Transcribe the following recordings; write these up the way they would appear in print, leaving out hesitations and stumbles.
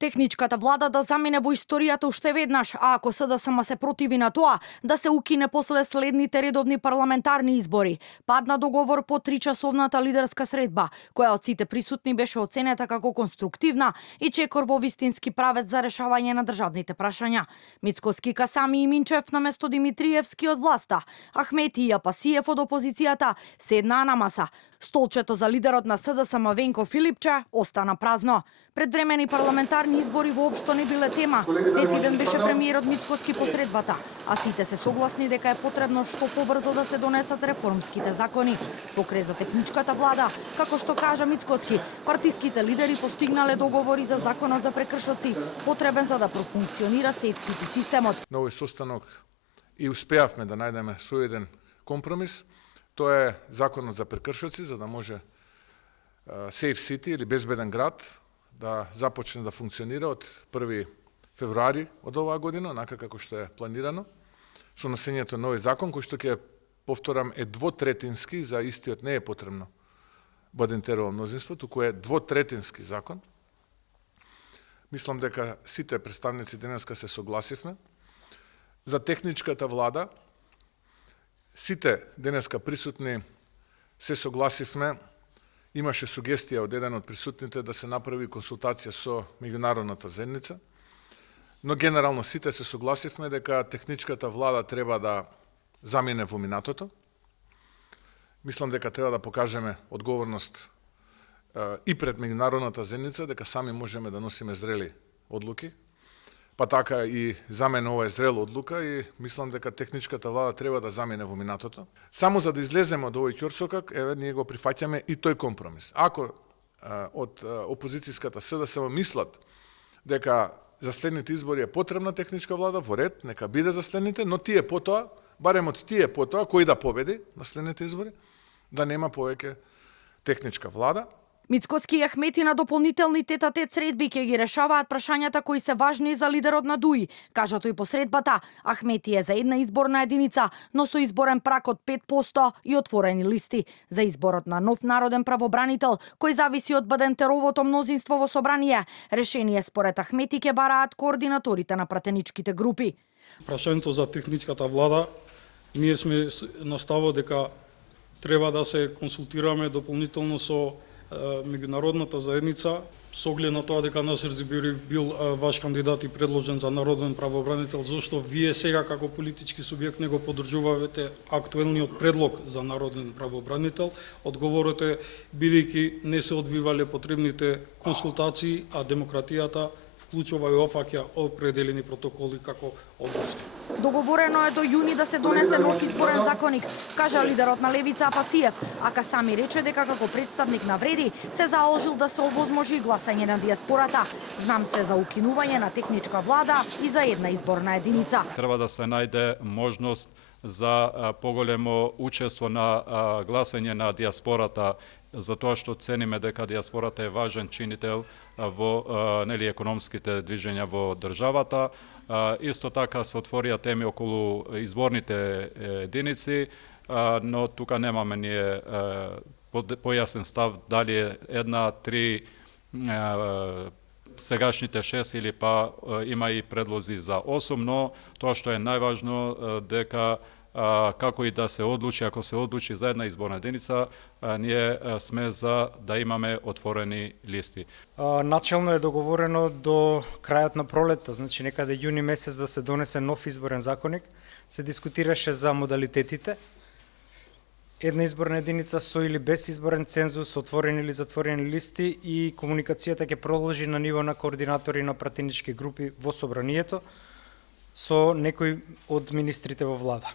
Техничката влада да замине во историјата уште веднаш, а ако СДСМ се противи на тоа, да се укине после следните редовни парламентарни избори. Падна договор по 3-часовната лидерска средба, која од сите присутни беше оценета како конструктивна и чекор во вистински правец за решавање на државните прашања. Мицкоски, Касами и Минчев наместо Димитриевски од власта, Ахмети и Апасиев од опозицијата седнаа на маса. Столчето за лидерот на СДСМ Венко Филипче остана празно. Предвремени парламентарни избори воопшто не биле тема. Дециден беше премиерот Мицкоски по средбата, а сите се согласни дека е потребно што побрзо да се донесат реформските закони. Покрај за техничката влада, како што кажа Мицкоски, партиските лидери постигнале договори за законот за прекршоци, потребен за да профункционира сејф системот. На овој состанок и успеавме да најдеме соеден компромис. Тоа е законот за прекршоци, за да може Safe City или безбеден град да започне да функционира од 1 февруари од оваа година, онака како што е планирано, со носењето на овој закон, кој што ќе повторам е двотретински, за истиот не е потребно Бадентерово мнозинство, туку е двотретински закон. Мислам дека сите представници денеска се согласивме. За техничката влада, сите денеска присутни се согласивме. Имаше сугестија од еден од присутните да се направи консултација со меѓународната заедница, но генерално сите се согласивме дека техничката влада треба да замине во минатото. Мислам дека треба да покажеме одговорност и пред меѓународната заедница, дека сами можеме да носиме зрели одлуки, па така и за мене ова е зрела одлука и мислам дека техничката влада треба да замине во минатото. Само за да излеземе од овој ќорсокак, еве ние го прифаќаме и тој компромис. Ако од опозицијската СДСМ мислат дека за следните избори е потребна техничка влада, во ред, нека биде за следните, но тие потоа, барем од тие потоа, кој да победи на следните избори, да нема повеќе техничка влада. Мицкоски и Ахмети на дополнителни тет-а-тет средби ќе ги решаваат прашањата кои се важни за лидерот на ДУИ. Кажа тој по средбата, Ахмети е за една изборна единица, но со изборен прак од 5% и отворени листи. За изборот на нов народен правобранител, кој зависи од Бадентеровото мнозинство во собрание, решение според Ахмети ќе бараат координаторите на пратеничките групи. Прашањето за техничката влада, ние сме на ставот дека треба да се консултираме дополнително со меѓународната заедница, со оглед на тоа дека Насер Зибирев бил ваш кандидат и предложен за народен правобранител, зашто вие сега како политички субјект не го поддржувате актуелниот предлог за народен правобранител. Одговорот е бидејќи не се одвивале потребните консултации, а демократијата вклучува и офаќа определени протоколи како обврска. Договорено е до јуни да се донесе нов изборен законник, кажа лидерот на Левица Апасиев, а Касами рече дека како представник на Вреди се заложил да се овозможи гласање на диаспората. Знам се за укинување на техничка влада и за една изборна единица. Треба да се најде можност за поголемо учество на гласање на диаспората, затоа што цениме дека диаспората е важен чинител во економските движења во државата. Исто така се отворија теми околу изборните единици, но тука немаме ние појасен став дали е една, 3, сегашните 6 или па има и предлози за 8, но тоа што е најважно дека како и да се одлучи, ако се одлучи за една изборна единица, ние сме за да имаме отворени листи. Начелно е договорено до крајот на пролетта, значи некаде јуни месец да се донесе нов изборен законник. Се дискутираше за модалитетите. Една изборна единица со или без изборен цензус, отворени или затворени листи и комуникацијата ќе продолжи на ниво на координатори на пратенички групи во собранието со некои од министрите во влада.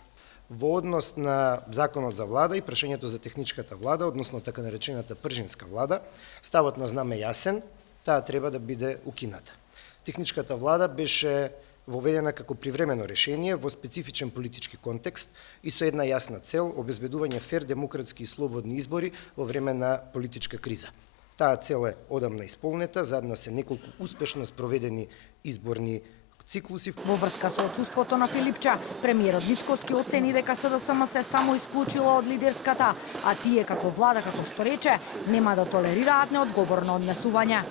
Во однос на законот за влада и прашањето за техничката влада, односно така наречената пржинска влада, ставот на знаме јасен, таа треба да биде укината. Техничката влада беше воведена како привремено решение во специфичен политички контекст и со една јасна цел – обезбедување фер, демократски и слободни избори во време на политичка криза. Таа цел е одамна исполнета, задна се неколку успешно спроведени изборни циклуси. Во врска со отсуството на Филипче, премиерот Мицкоски оцени дека СДСМ се само исклучила од лидерската, а тие како влада, како што рече, нема да толерираат неодговорно однесување.